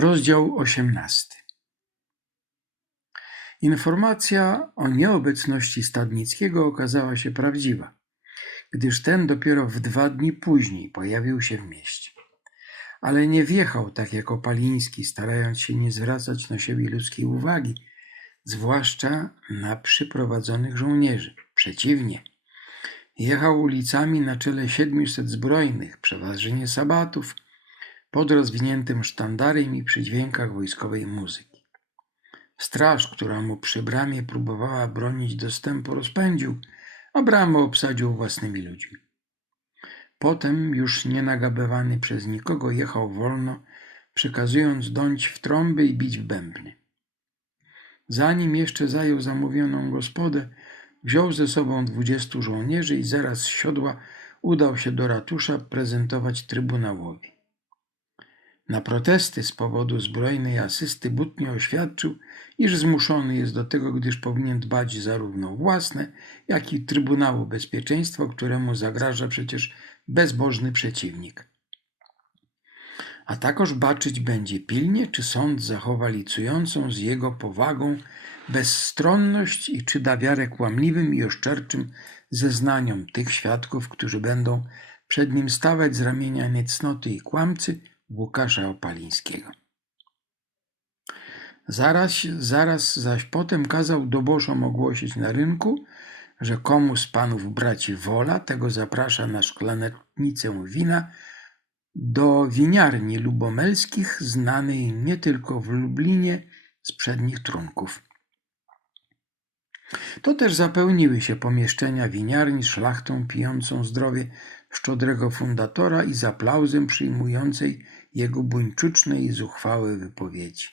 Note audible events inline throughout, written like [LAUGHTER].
Rozdział osiemnasty. Informacja o nieobecności Stadnickiego okazała się prawdziwa, gdyż ten dopiero w dwa dni później pojawił się w mieście. Ale nie wjechał tak jak Opaliński, starając się nie zwracać na siebie ludzkiej uwagi, zwłaszcza na przyprowadzonych żołnierzy. Przeciwnie, jechał ulicami na czele siedmiuset zbrojnych, przeważnie sabatów, pod rozwiniętym sztandarem i przy dźwiękach wojskowej muzyki. Straż, która mu przy bramie próbowała bronić dostępu, rozpędził, a bramę obsadził własnymi ludźmi. Potem, już nie nagabywany przez nikogo, jechał wolno, przykazując dąć w trąby i bić w bębny. Zanim jeszcze zajął zamówioną gospodę, wziął ze sobą dwudziestu żołnierzy i zaraz z siodła udał się do ratusza prezentować trybunałowi. Na protesty z powodu zbrojnej asysty Butnie oświadczył, iż zmuszony jest do tego, gdyż powinien dbać zarówno o własne, jak i Trybunału Bezpieczeństwa, któremu zagraża przecież bezbożny przeciwnik. A takoż baczyć będzie pilnie, czy sąd zachowa licującą z jego powagą bezstronność i czy da wiarę kłamliwym i oszczerczym zeznaniom tych świadków, którzy będą przed nim stawać z ramienia niecnoty i kłamcy, Łukasza Opalińskiego. Zaraz, zaraz zaś potem kazał doboszom ogłosić na rynku, że komu z panów braci wola, tego zaprasza na szklanetnicę wina do winiarni lubomelskich, znanej nie tylko w Lublinie z przednich trunków. To też zapełniły się pomieszczenia winiarni szlachtą pijącą zdrowie szczodrego fundatora i z aplauzem przyjmującej jego buńczuczne i zuchwałe wypowiedzi.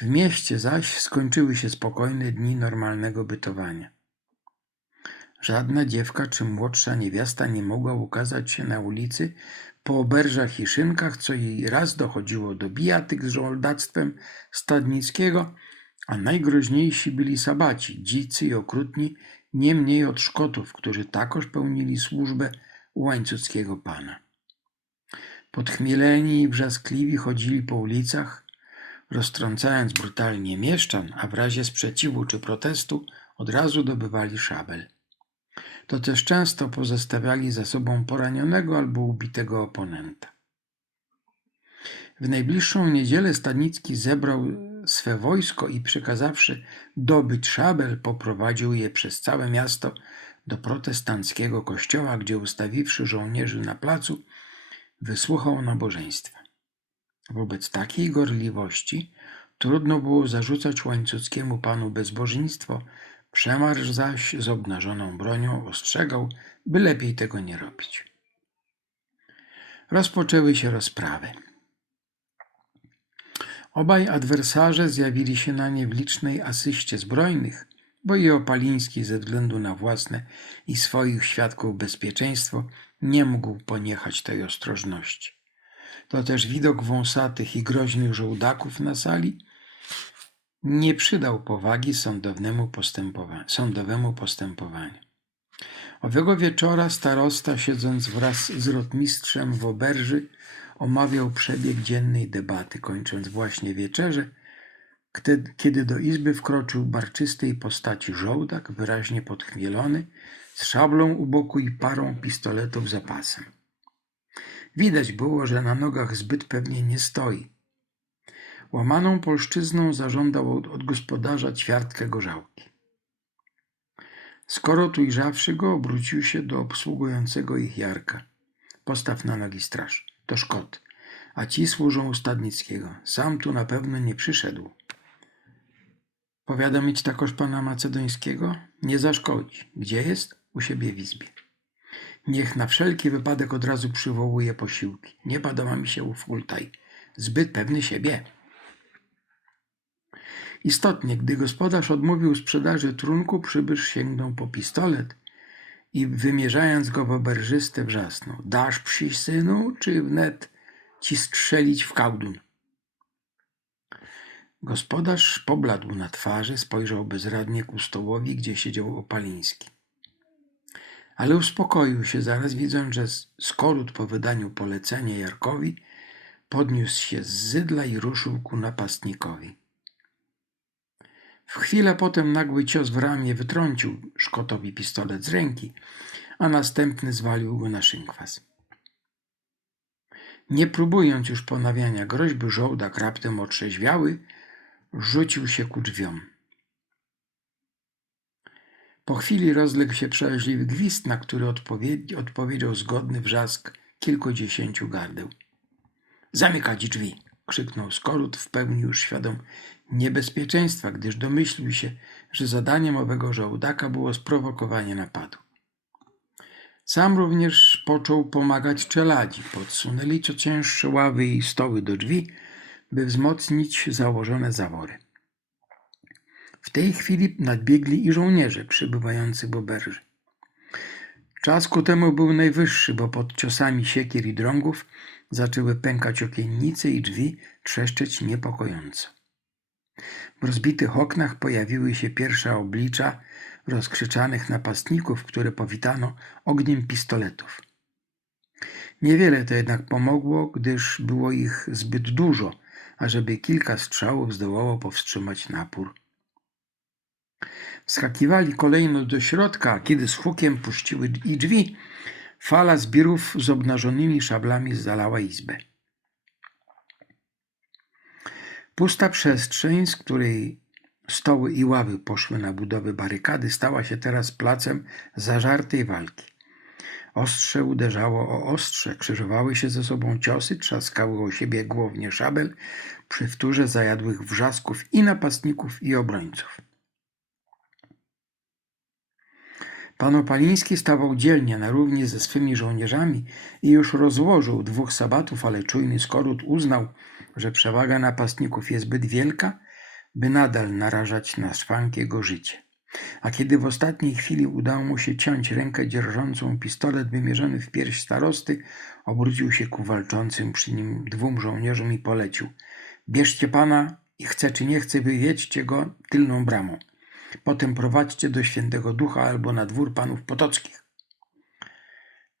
W mieście zaś skończyły się spokojne dni normalnego bytowania. Żadna dziewka czy młodsza niewiasta nie mogła ukazać się na ulicy po oberżach i szynkach, co jej raz dochodziło do bijatyk z żołdactwem Stadnickiego, a najgroźniejsi byli sabaci, dzicy i okrutni, nie mniej od Szkotów, którzy takoż pełnili służbę u łańcuckiego pana. Podchmieleni i wrzaskliwi chodzili po ulicach, roztrącając brutalnie mieszczan, a w razie sprzeciwu czy protestu od razu dobywali szabel. To też często pozostawiali za sobą poranionego albo ubitego oponenta. W najbliższą niedzielę Stanicki zebrał swe wojsko i przykazawszy dobyć szabel, poprowadził je przez całe miasto do protestanckiego kościoła, gdzie ustawiwszy żołnierzy na placu, wysłuchał nabożeństwa. Wobec takiej gorliwości trudno było zarzucać łańcuckiemu panu bezbożnictwo, przemarsz zaś z obnażoną bronią ostrzegał, by lepiej tego nie robić. Rozpoczęły się rozprawy. Obaj adwersarze zjawili się na nie w licznej asyście zbrojnych, bo i Opaliński ze względu na własne i swoich świadków bezpieczeństwo nie mógł poniechać tej ostrożności. To też widok wąsatych i groźnych żołdaków na sali nie przydał powagi sądownemu postępowa sądowemu postępowaniu. Owego wieczora starosta, siedząc wraz z rotmistrzem w oberży, omawiał przebieg dziennej debaty, kończąc właśnie wieczerze, kiedy do izby wkroczył barczystej postaci żołdak, wyraźnie podchmielony, z szablą u boku i parą pistoletów za pasem. Widać było, że na nogach zbyt pewnie nie stoi. Łamaną polszczyzną zażądał od, od gospodarza ćwiartkę gorzałki. Skoro tu ujrzawszy go, obrócił się do obsługującego ich Jarka. Postaw na nogi straż. To Szkot. A ci służą u Stadnickiego. Sam tu na pewno nie przyszedł. Powiadomić takoż pana Macedońskiego? Nie zaszkodzi. Gdzie jest? U siebie w izbie. Niech na wszelki wypadek od razu przywołuje posiłki. Nie podoba mi się ów ultaj. Zbyt pewny siebie. Istotnie, gdy gospodarz odmówił sprzedaży trunku, przybysz sięgnął po pistolet i wymierzając go w oberżystę wrzasnął. Dasz psi synu, czy wnet ci strzelić w kałdun? Gospodarz pobladł na twarzy, spojrzał bezradnie ku stołowi, gdzie siedział Opaliński. Ale uspokoił się zaraz, widząc, że skorut po wydaniu polecenia Jarkowi podniósł się z zydla i ruszył ku napastnikowi. W chwilę potem nagły cios w ramię wytrącił Szkotowi pistolet z ręki, a następny zwalił go na szynkwas. Nie próbując już ponawiania groźby, żołdak raptem otrzeźwiały, rzucił się ku drzwiom. Po chwili rozległ się przeraźliwy gwizd, na który odpowiedzi- odpowiedział zgodny wrzask kilkudziesięciu gardeł. Zamykać drzwi! krzyknął Skorut w pełni już świadom niebezpieczeństwa, gdyż domyślił się, że zadaniem owego żołdaka było sprowokowanie napadu. Sam również począł pomagać czeladzi. Podsunęli co cięższe ławy i stoły do drzwi, by wzmocnić założone zawory. W tej chwili nadbiegli i żołnierze przybywający w oberży. Czas ku temu był najwyższy, bo pod ciosami siekier i drągów zaczęły pękać okiennice i drzwi trzeszczeć niepokojąco. W rozbitych oknach pojawiły się pierwsze oblicza rozkrzyczanych napastników, które powitano ogniem pistoletów. Niewiele to jednak pomogło, gdyż było ich zbyt dużo, ażeby kilka strzałów zdołało powstrzymać napór. Wskakiwali kolejno do środka, a kiedy z hukiem puściły i drzwi, fala zbirów z obnażonymi szablami zalała izbę. Pusta przestrzeń, z której stoły i ławy poszły na budowę barykady, stała się teraz placem zażartej walki. Ostrze uderzało o ostrze, krzyżowały się ze sobą ciosy, trzaskały o siebie głownie szabel przy wtórze zajadłych wrzasków i napastników i obrońców. Pan Opaliński stawał dzielnie na równi ze swymi żołnierzami i już rozłożył dwóch sabatów, ale czujny Skorut uznał, że przewaga napastników jest zbyt wielka, by nadal narażać na szwank jego życie. A kiedy w ostatniej chwili udało mu się ciąć rękę dzierżącą pistolet wymierzony w pierś starosty, obrócił się ku walczącym przy nim dwóm żołnierzom i polecił. Bierzcie pana i chce czy nie chce, wywiedźcie go tylną bramą. Potem prowadźcie do świętego ducha albo na dwór panów potockich.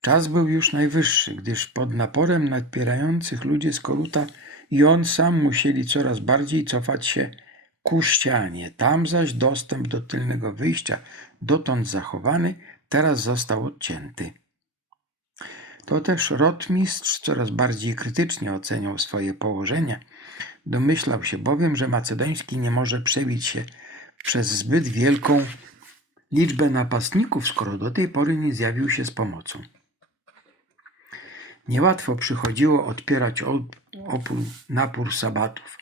Czas był już najwyższy, gdyż pod naporem nadpierających ludzi z Koruta i on sam musieli coraz bardziej cofać się ku ścianie. Tam zaś dostęp do tylnego wyjścia, dotąd zachowany, teraz został odcięty. To też rotmistrz coraz bardziej krytycznie oceniał swoje położenie. Domyślał się bowiem, że Macedoński nie może przebić się przez zbyt wielką liczbę napastników, skoro do tej pory nie zjawił się z pomocą. Niełatwo przychodziło odpierać opór, napór sabatów.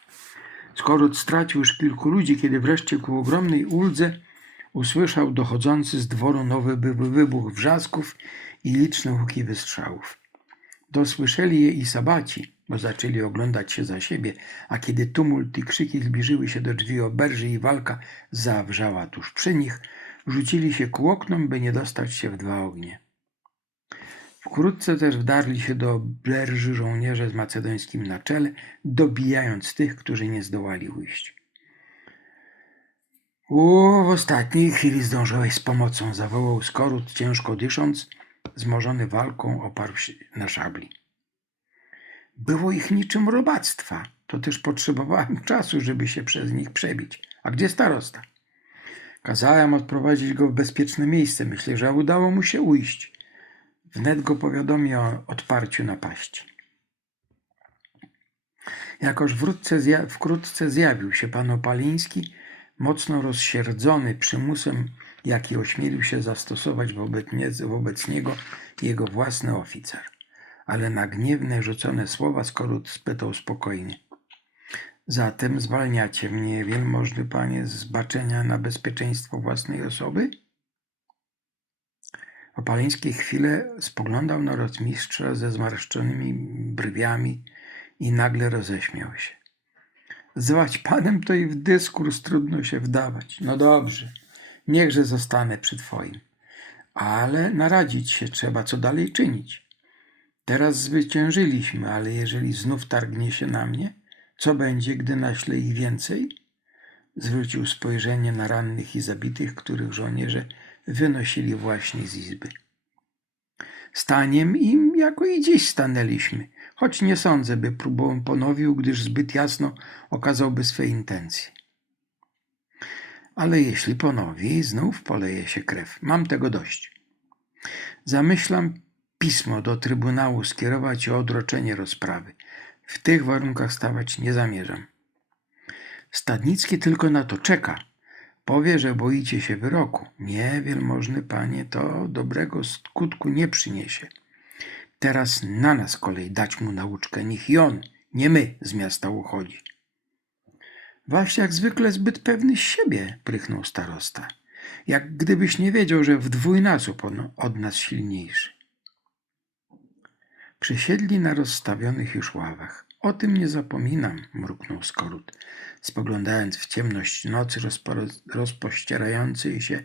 Skorot stracił już kilku ludzi, kiedy wreszcie ku ogromnej uldze usłyszał dochodzący z dworu nowy wybuch wrzasków i liczne huki wystrzałów. Dosłyszeli je i sabaci, bo zaczęli oglądać się za siebie, a kiedy tumult i krzyki zbliżyły się do drzwi oberży i walka zawrzała tuż przy nich, rzucili się ku oknom, by nie dostać się w dwa ognie. Wkrótce też wdarli się do oberży żołnierze z macedońskim na czele, dobijając tych, którzy nie zdołali ujść. O, w ostatniej chwili zdążyłeś z pomocą, zawołał Skorut, ciężko dysząc, zmorzony walką oparł się na szabli. Było ich niczym robactwa, to też potrzebowałem [LAUGHS] czasu, żeby się przez nich przebić. A gdzie starosta? Kazałem odprowadzić go w bezpieczne miejsce. Myślę, że udało mu się ujść. Wnet go powiadomię o odparciu napaści. Jakoż zja- wkrótce zjawił się pan Opaliński, mocno rozsierdzony przymusem, jaki ośmielił się zastosować wobec, nie, wobec niego jego własny oficer. Ale na gniewne rzucone słowa Skorut spytał spokojnie. Zatem zwalniacie mnie, wielmożny panie, z baczenia na bezpieczeństwo własnej osoby? Opaleński chwilę spoglądał na rotmistrza ze zmarszczonymi brwiami i nagle roześmiał się. Zwać panem to i w dyskurs trudno się wdawać. No dobrze, niechże zostanę przy twoim. Ale naradzić się trzeba, co dalej czynić. Teraz zwyciężyliśmy, ale jeżeli znów targnie się na mnie, co będzie, gdy naśle ich więcej? Zwrócił spojrzenie na rannych i zabitych, których żołnierze wynosili właśnie z izby. Staniem im, jako i dziś stanęliśmy, choć nie sądzę, by próbą ponowił, gdyż zbyt jasno okazałby swe intencje. Ale jeśli ponowi, znów poleje się krew. Mam tego dość. Zamyślam pismo do Trybunału skierować o odroczenie rozprawy. W tych warunkach stawać nie zamierzam. Stadnicki tylko na to czeka. Powie, że boicie się wyroku. Nie, wielmożny panie, to dobrego skutku nie przyniesie. Teraz na nas kolej dać mu nauczkę, niech i on, nie my, z miasta uchodzi. Waś jak zwykle zbyt pewny siebie, prychnął starosta. Jak gdybyś nie wiedział, że w dwójnasób on od nas silniejszy. Przysiedli na rozstawionych już ławach. O tym nie zapominam, mruknął Skorut, spoglądając w ciemność nocy rozpo- rozpościerającej się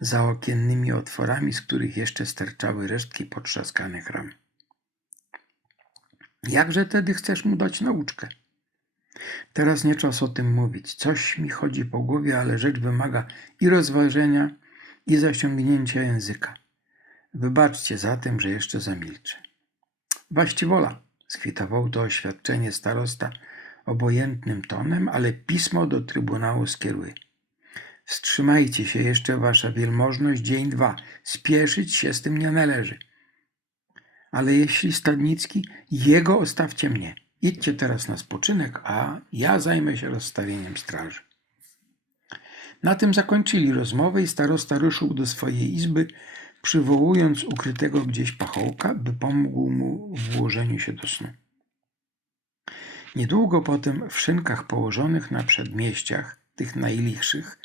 za okiennymi otworami, z których jeszcze sterczały resztki potrzaskanych ram. Jakże tedy chcesz mu dać nauczkę? Teraz nie czas o tym mówić. Coś mi chodzi po głowie, ale rzecz wymaga i rozważenia, i zasiągnięcia języka. Wybaczcie zatem, że jeszcze zamilczę. Właściwola, skwitował to oświadczenie starosta obojętnym tonem, ale pismo do Trybunału skieruje. Wstrzymajcie się jeszcze, wasza wielmożność, dzień dwa. Spieszyć się z tym nie należy. Ale jeśli Stadnicki, jego ostawcie mnie. Idźcie teraz na spoczynek, a ja zajmę się rozstawieniem straży. Na tym zakończyli rozmowę i starosta ruszył do swojej izby, przywołując ukrytego gdzieś pachołka, by pomógł mu w włożeniu się do snu. Niedługo potem w szynkach położonych na przedmieściach, tych najlichszych,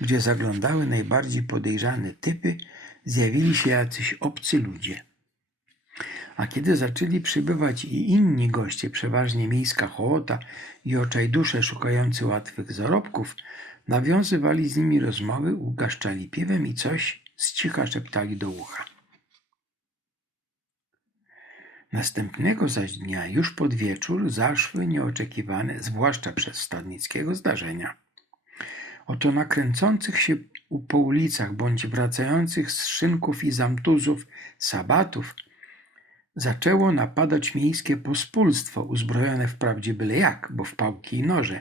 gdzie zaglądały najbardziej podejrzane typy, zjawili się jacyś obcy ludzie. A kiedy zaczęli przybywać i inni goście, przeważnie miejska hołota i oczajdusze szukający łatwych zarobków, nawiązywali z nimi rozmowy, ugaszczali piwem i coś z cicha szeptali do ucha. Następnego zaś dnia, już pod wieczór, zaszły nieoczekiwane, zwłaszcza przez Stadnickiego, zdarzenia. Oto na kręcących się po ulicach bądź wracających z szynków i zamtuzów sabatów zaczęło napadać miejskie pospólstwo, uzbrojone wprawdzie byle jak, bo w pałki i noże,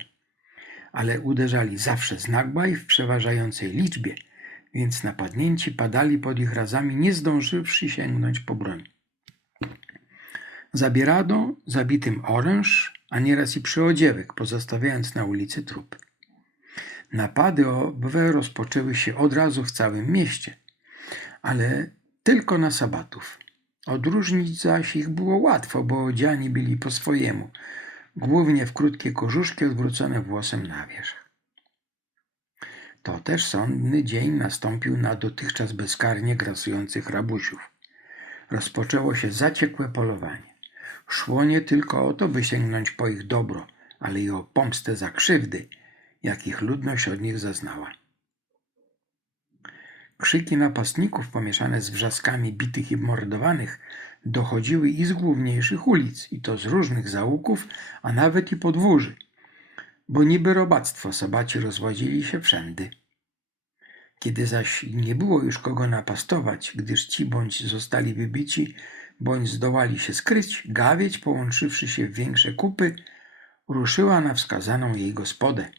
ale uderzali zawsze z nagła i w przeważającej liczbie, więc napadnięci padali pod ich razami, nie zdążywszy sięgnąć po broń. Zabierano zabitym oręż, a nieraz i przyodziewek, pozostawiając na ulicy trup. Napady owe rozpoczęły się od razu w całym mieście, ale tylko na sabatów. Odróżnić zaś ich było łatwo, bo odziani byli po swojemu, głównie w krótkie kożuszki odwrócone włosem na wierzch. To też sądny dzień nastąpił na dotychczas bezkarnie grasujących rabusiów. Rozpoczęło się zaciekłe polowanie. Szło nie tylko o to, by sięgnąć po ich dobro, ale i o pomstę za krzywdy, jakich ludność od nich zaznała. Krzyki napastników pomieszane z wrzaskami bitych i mordowanych dochodziły i z główniejszych ulic, i to z różnych załuków, a nawet i podwórzy, bo niby robactwo sabaci rozwodzili się wszędy. Kiedy zaś nie było już kogo napastować, gdyż ci bądź zostali wybici, bądź zdołali się skryć, gawieć, połączywszy się w większe kupy, ruszyła na wskazaną jej gospodę.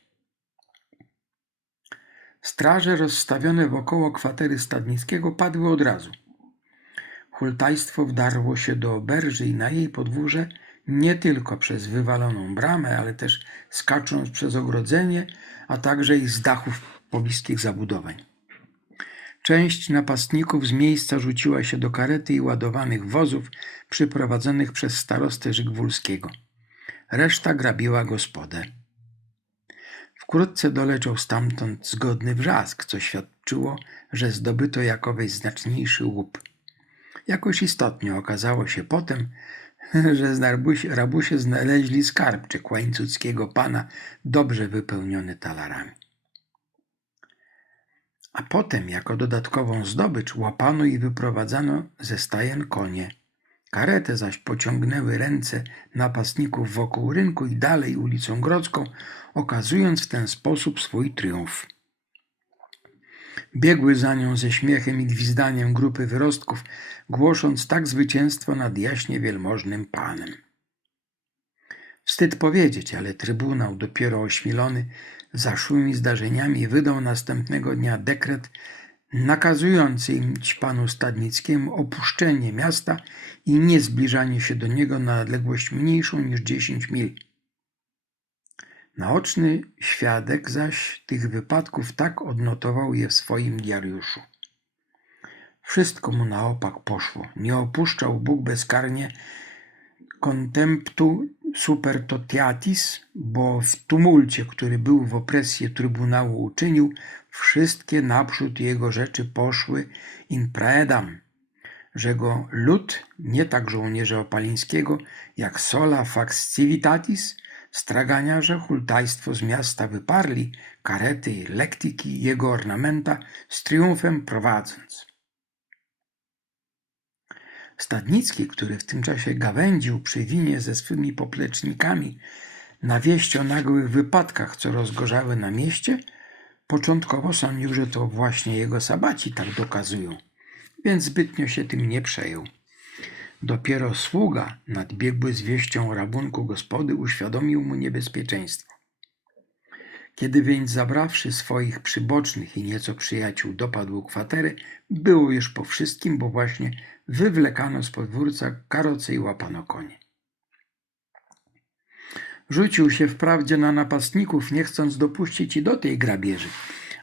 Straże rozstawione wokoło kwatery Stadnickiego padły od razu. Hultajstwo wdarło się do oberży i na jej podwórze nie tylko przez wywaloną bramę, ale też skacząc przez ogrodzenie, a także i z dachów pobliskich zabudowań. Część napastników z miejsca rzuciła się do karety i ładowanych wozów przyprowadzonych przez starostę Żygwólskiego. Reszta grabiła gospodę. Wkrótce doleciał stamtąd zgodny wrzask, co świadczyło, że zdobyto jakoweś znaczniejszy łup. Jakoś istotnie okazało się potem, [LAUGHS] że z rabusie, rabusie znaleźli skarbczyk łańcuckiego pana, dobrze wypełniony talarami. A potem, jako dodatkową zdobycz, łapano i wyprowadzano ze stajen konie. Karetę zaś pociągnęły ręce napastników wokół rynku i dalej ulicą Grodzką, okazując w ten sposób swój triumf. Biegły za nią ze śmiechem i gwizdaniem grupy wyrostków, głosząc tak zwycięstwo nad jaśnie wielmożnym panem. Wstyd powiedzieć, ale trybunał, dopiero ośmielony zaszłymi zdarzeniami, wydał następnego dnia dekret nakazujący im panu Stadnickiemu opuszczenie miasta i nie zbliżanie się do niego na odległość mniejszą niż 10 mil. Naoczny świadek zaś tych wypadków tak odnotował je w swoim diariuszu. Wszystko mu na opak poszło. Nie opuszczał Bóg bezkarnie contemptu super totiatis, bo w tumulcie, który był w opresję Trybunału uczynił, wszystkie naprzód jego rzeczy poszły in praedam, że go lud, nie tak żołnierza Opalińskiego, jak sola fax civitatis, straganiarze hultajstwo z miasta wyparli, karety, lektiki, jego ornamenta z triumfem prowadząc. Stadnicki, który w tym czasie gawędził przy winie ze swymi poplecznikami na wieść o nagłych wypadkach, co rozgorzały na mieście, początkowo sądził, że to właśnie jego sabaci tak dokazują, więc zbytnio się tym nie przejął. Dopiero sługa, nadbiegły z wieścią rabunku gospody, uświadomił mu niebezpieczeństwo. Kiedy więc zabrawszy swoich przybocznych i nieco przyjaciół dopadł kwatery, było już po wszystkim, bo właśnie wywlekano z podwórca karoce i łapano konie. Rzucił się wprawdzie na napastników, nie chcąc dopuścić i do tej grabieży,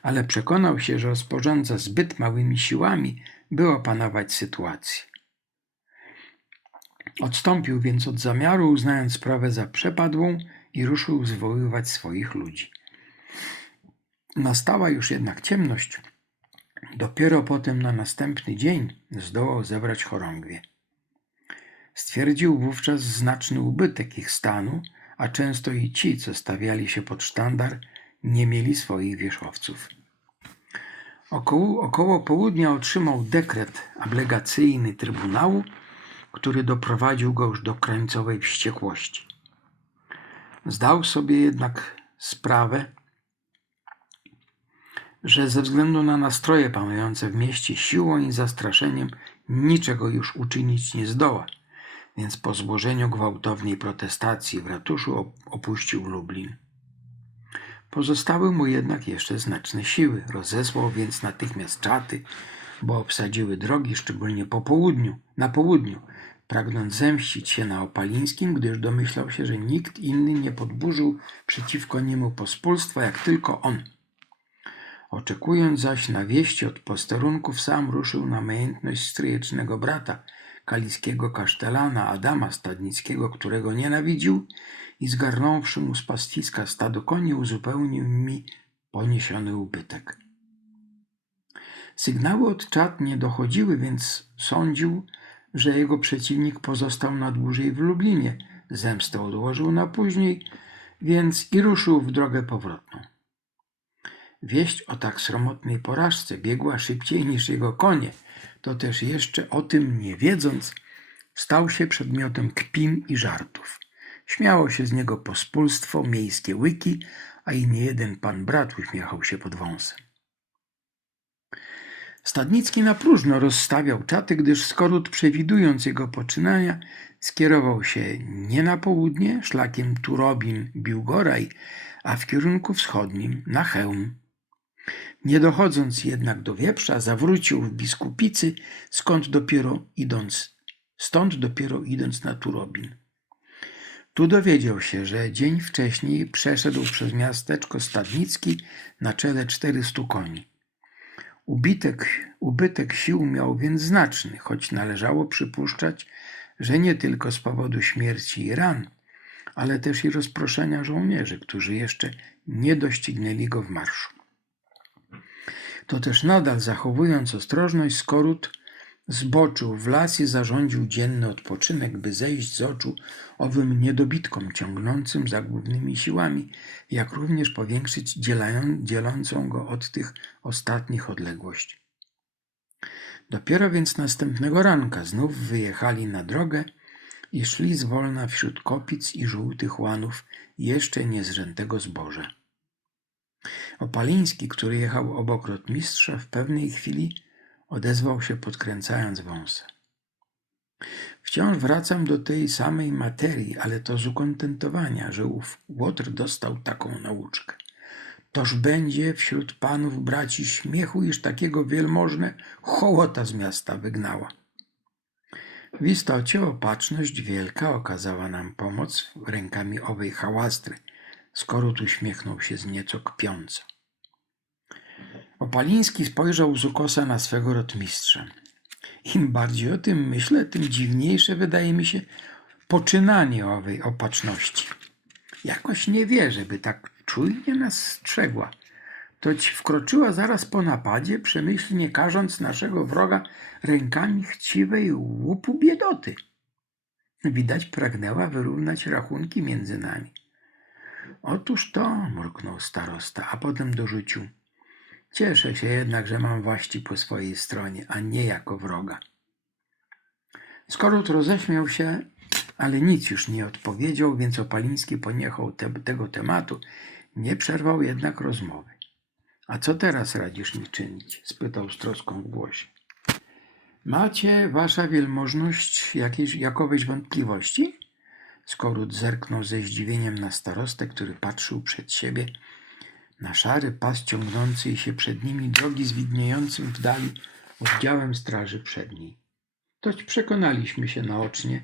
ale przekonał się, że rozporządza zbyt małymi siłami, by opanować sytuację. Odstąpił więc od zamiaru, uznając sprawę za przepadłą i ruszył zwoływać swoich ludzi. Nastała już jednak ciemność. Dopiero potem na następny dzień zdołał zebrać chorągwie. Stwierdził wówczas znaczny ubytek ich stanu, a często i ci, co stawiali się pod sztandar, nie mieli swoich wierzchowców. Około, około południa otrzymał dekret ablegacyjny Trybunału, który doprowadził go już do krańcowej wściekłości. Zdał sobie jednak sprawę, że ze względu na nastroje panujące w mieście siłą i zastraszeniem niczego już uczynić nie zdoła, więc po złożeniu gwałtownej protestacji w ratuszu opuścił Lublin. Pozostały mu jednak jeszcze znaczne siły. Rozesłał więc natychmiast czaty, bo obsadziły drogi, szczególnie po południu, na południu, pragnąc zemścić się na Opalińskim, gdyż domyślał się, że nikt inny nie podburzył przeciwko niemu pospólstwa, jak tylko on. Oczekując zaś na wieści od posterunków, sam ruszył na majętność stryjecznego brata, kaliskiego kasztelana Adama Stadnickiego, którego nienawidził i zgarnąwszy mu z pastwiska stado koni, uzupełnił mi poniesiony ubytek. Sygnały od czat nie dochodziły, więc sądził, że jego przeciwnik pozostał na dłużej w Lublinie. Zemstę odłożył na później, więc i ruszył w drogę powrotną. Wieść o tak sromotnej porażce biegła szybciej niż jego konie. To też jeszcze o tym nie wiedząc, stał się przedmiotem kpin i żartów. Śmiało się z niego pospólstwo, miejskie łyki, a i niejeden pan brat uśmiechał się pod wąsem. Stadnicki na próżno rozstawiał czaty, gdyż Skorut, przewidując jego poczynania, skierował się nie na południe, szlakiem Turobin-Biłgoraj, a w kierunku wschodnim, na Chełm. Nie dochodząc jednak do wieprza, zawrócił w biskupicy, skąd dopiero idąc, stąd dopiero idąc na Turobin. Tu dowiedział się, że dzień wcześniej przeszedł przez miasteczko Stadnicki na czele czterystu koni. Ubitek, ubytek sił miał więc znaczny, choć należało przypuszczać, że nie tylko z powodu śmierci i ran, ale też i rozproszenia żołnierzy, którzy jeszcze nie doścignęli go w marszu. To też nadal zachowując ostrożność, Skorut zboczył w las i zarządził dzienny odpoczynek, by zejść z oczu owym niedobitkom ciągnącym za głównymi siłami, jak również powiększyć dzielącą go od tych ostatnich odległość. Dopiero więc następnego ranka znów wyjechali na drogę i szli zwolna wśród kopic i żółtych łanów jeszcze niezrzętego zboża. Opaliński, który jechał obok rotmistrza, w pewnej chwili odezwał się podkręcając wąsy. Wciąż wracam do tej samej materii, ale to z ukontentowania, że ów Łotr dostał taką nauczkę. Toż będzie wśród panów braci śmiechu, iż takiego wielmożne hołota z miasta wygnała. W istocie opatrzność wielka okazała nam pomoc rękami owej hałastry. Skorut uśmiechnął się z nieco kpiąco. Opaliński spojrzał z ukosa na swego rotmistrza. Im bardziej o tym myślę, tym dziwniejsze wydaje mi się poczynanie owej opatrzności. Jakoś nie wierzę, by tak czujnie nas strzegła. Toć wkroczyła zaraz po napadzie, przemyślnie karząc naszego wroga rękami chciwej łupu biedoty. Widać pragnęła wyrównać rachunki między nami. Otóż to, mruknął starosta, a potem dorzucił. Cieszę się jednak, że mam waści po swojej stronie, a nie jako wroga. Skorot roześmiał się, ale nic już nie odpowiedział, więc Opaliński poniechał te, tego tematu, nie przerwał jednak rozmowy. A co teraz radzisz mi czynić? spytał z troską w głosie. Macie, wasza wielmożność, jakieś, jakoweś wątpliwości? Skorut zerknął ze zdziwieniem na starostę, który patrzył przed siebie na szary pas ciągnącej się przed nimi drogi z widniejącym w dali oddziałem straży przedniej. Toć przekonaliśmy się naocznie,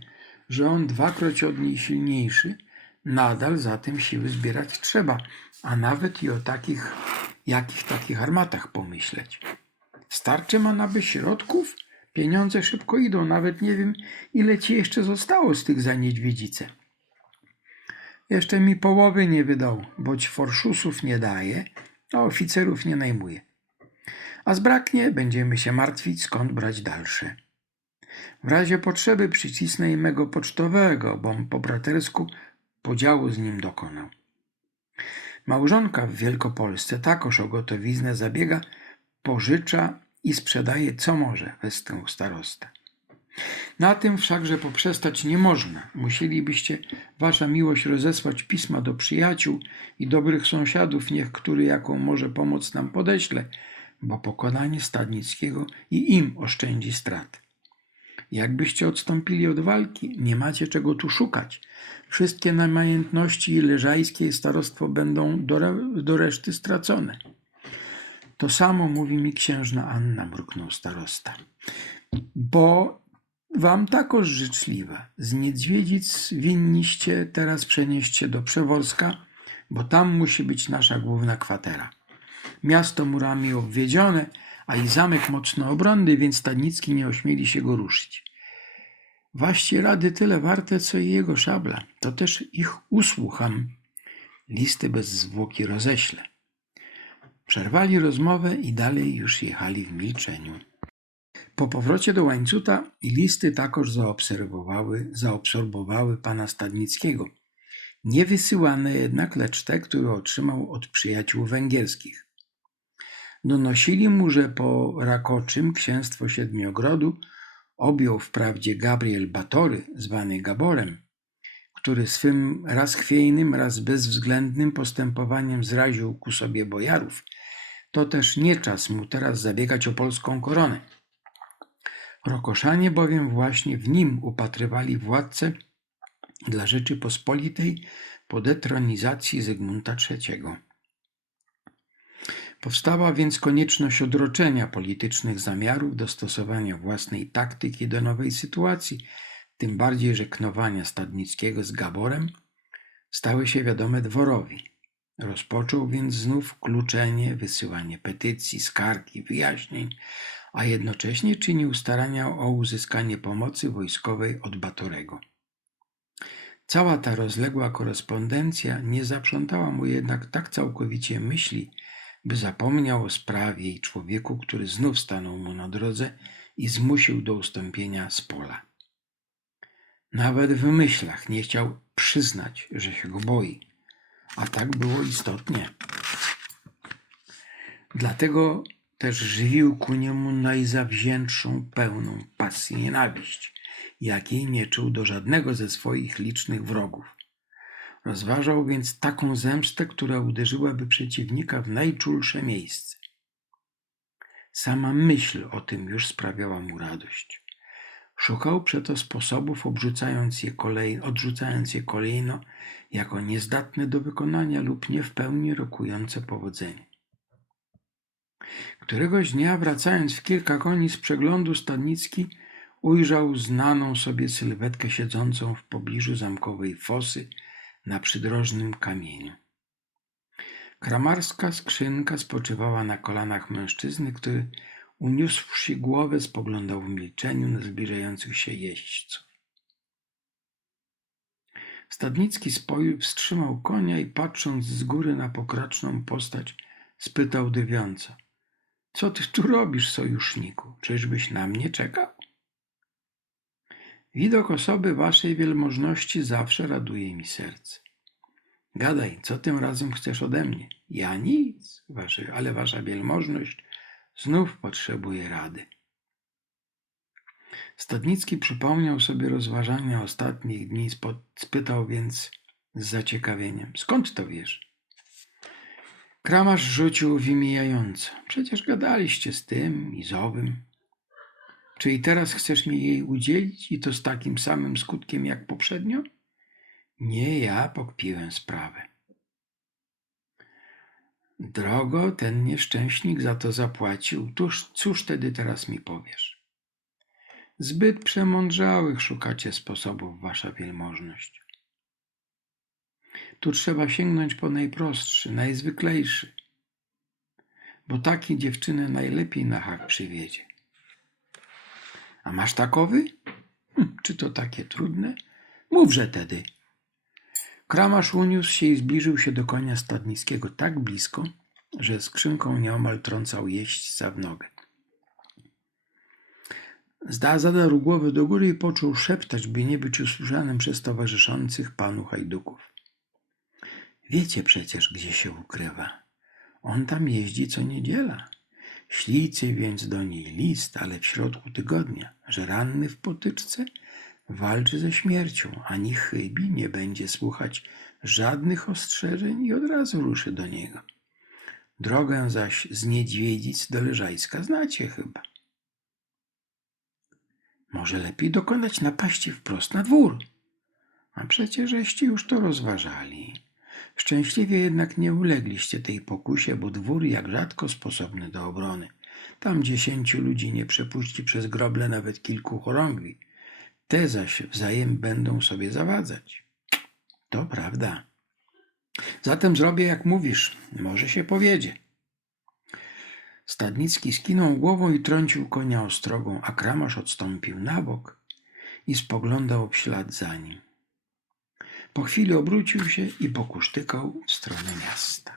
że on dwakroć od niej silniejszy, nadal za tym siły zbierać trzeba, a nawet i o takich, jakich takich armatach pomyśleć. Starczy ma naby środków? Pieniądze szybko idą, nawet nie wiem, ile ci jeszcze zostało z tych za niedźwiedzice. Jeszcze mi połowy nie wydał, boć forszusów nie daje, a oficerów nie najmuje. A zbraknie, będziemy się martwić, skąd brać dalsze. W razie potrzeby przycisnę mego pocztowego, bom po bratersku podziału z nim dokonał. Małżonka w Wielkopolsce takoż o gotowiznę zabiega, pożycza i sprzedaje co może, westchnął starosta. Na tym wszakże poprzestać nie można. Musielibyście, wasza miłość, rozesłać pisma do przyjaciół i dobrych sąsiadów, niech który jaką może pomoc nam podeśle, bo pokonanie Stadnickiego i im oszczędzi strat. Jakbyście odstąpili od walki, nie macie czego tu szukać. Wszystkie namajętności leżajskie i starostwo będą do, do reszty stracone. To samo mówi mi księżna Anna, mruknął starosta. Bo wam takoż życzliwa. Z Niedźwiedzic winniście teraz przenieść się do Przeworska, bo tam musi być nasza główna kwatera. Miasto murami obwiedzione, a i zamek mocno obronny, więc Stadnicki nie ośmieli się go ruszyć. Waście rady tyle warte, co i jego szabla. To też ich usłucham. Listy bez zwłoki roześlę. Przerwali rozmowę i dalej już jechali w milczeniu. Po powrocie do łańcuta listy takoż zaobserwowały, zaobserwowały pana Stadnickiego. Nie wysyłane jednak, lecz te, które otrzymał od przyjaciół węgierskich. Donosili mu, że po Rakoczym księstwo Siedmiogrodu objął wprawdzie Gabriel Batory, zwany Gaborem, który swym raz chwiejnym, raz bezwzględnym postępowaniem zraził ku sobie bojarów, to też nie czas mu teraz zabiegać o polską koronę. Rokoszanie bowiem właśnie w nim upatrywali władcę dla Rzeczypospolitej po detronizacji Zygmunta III. Powstała więc konieczność odroczenia politycznych zamiarów, dostosowania własnej taktyki do nowej sytuacji, tym bardziej, że knowania Stadnickiego z Gaborem stały się wiadome dworowi. Rozpoczął więc znów kluczenie, wysyłanie petycji, skarg i wyjaśnień, a jednocześnie czynił starania o uzyskanie pomocy wojskowej od Batorego. Cała ta rozległa korespondencja nie zaprzątała mu jednak tak całkowicie myśli, by zapomniał o sprawie i człowieku, który znów stanął mu na drodze i zmusił do ustąpienia z pola. Nawet w myślach nie chciał przyznać, że się go boi, a tak było istotnie. Dlatego też żywił ku niemu najzawziętszą, pełną pasji nienawiść, jakiej nie czuł do żadnego ze swoich licznych wrogów. Rozważał więc taką zemstę, która uderzyłaby przeciwnika w najczulsze miejsce. Sama myśl o tym już sprawiała mu radość. Szukał przeto sposobów, obrzucając je kolej, odrzucając je kolejno jako niezdatne do wykonania lub nie w pełni rokujące powodzenie. Któregoś dnia, wracając w kilka koni z przeglądu stadnicki, ujrzał znaną sobie sylwetkę siedzącą w pobliżu zamkowej fosy na przydrożnym kamieniu. Kramarska skrzynka spoczywała na kolanach mężczyzny, który uniósłszy głowę spoglądał w milczeniu na zbliżających się jeźdźców. Stadnicki spoił, wstrzymał konia i patrząc z góry na pokraczną postać, spytał drwiąco. Co ty tu robisz, sojuszniku? Czyżbyś na mnie czekał? Widok osoby waszej wielmożności zawsze raduje mi serce. Gadaj, co tym razem chcesz ode mnie? Ja nic, wasze, ale wasza wielmożność znów potrzebuje rady. Stadnicki przypomniał sobie rozważania ostatnich dni, spytał więc z zaciekawieniem: Skąd to wiesz? Kramarz rzucił wymijająco. Przecież gadaliście z tym i z owym. Czy i teraz chcesz mi jej udzielić i to z takim samym skutkiem jak poprzednio? Nie ja pokpiłem sprawę. Drogo, ten nieszczęśnik za to zapłacił. Tuż, cóż tedy teraz mi powiesz? Zbyt przemądrzałych szukacie sposobów, wasza wielmożność. Tu trzeba sięgnąć po najprostszy, najzwyklejszy, bo taki dziewczynę najlepiej na hak przywiedzie. A masz takowy? Hm, czy to takie trudne? Mówże tedy. Kramarz uniósł się i zbliżył się do konia stadnickiego tak blisko, że skrzynką nieomal trącał jeźdźca w nogę. Zda zadarł głowę do góry i począł szeptać, by nie być usłyszanym przez towarzyszących panu hajduków. Wiecie przecież, gdzie się ukrywa. On tam jeździ co niedziela. Ślicy więc do niej list, ale w środku tygodnia, że ranny w potyczce walczy ze śmiercią, ani chybi nie będzie słuchać żadnych ostrzeżeń i od razu ruszy do niego. Drogę zaś z Niedźwiedzic do Leżajska znacie chyba. Może lepiej dokonać napaści wprost na dwór. A przecież żeście już to rozważali. Szczęśliwie jednak nie ulegliście tej pokusie, bo dwór jak rzadko sposobny do obrony. Tam dziesięciu ludzi nie przepuści przez groble nawet kilku chorągwi. Te zaś wzajem będą sobie zawadzać. To prawda. Zatem zrobię jak mówisz, może się powiedzie. Stadnicki skinął głową i trącił konia ostrogą, a kramarz odstąpił na bok i spoglądał w ślad za nim. Po chwili obrócił się i pokusztykał w stronę miasta.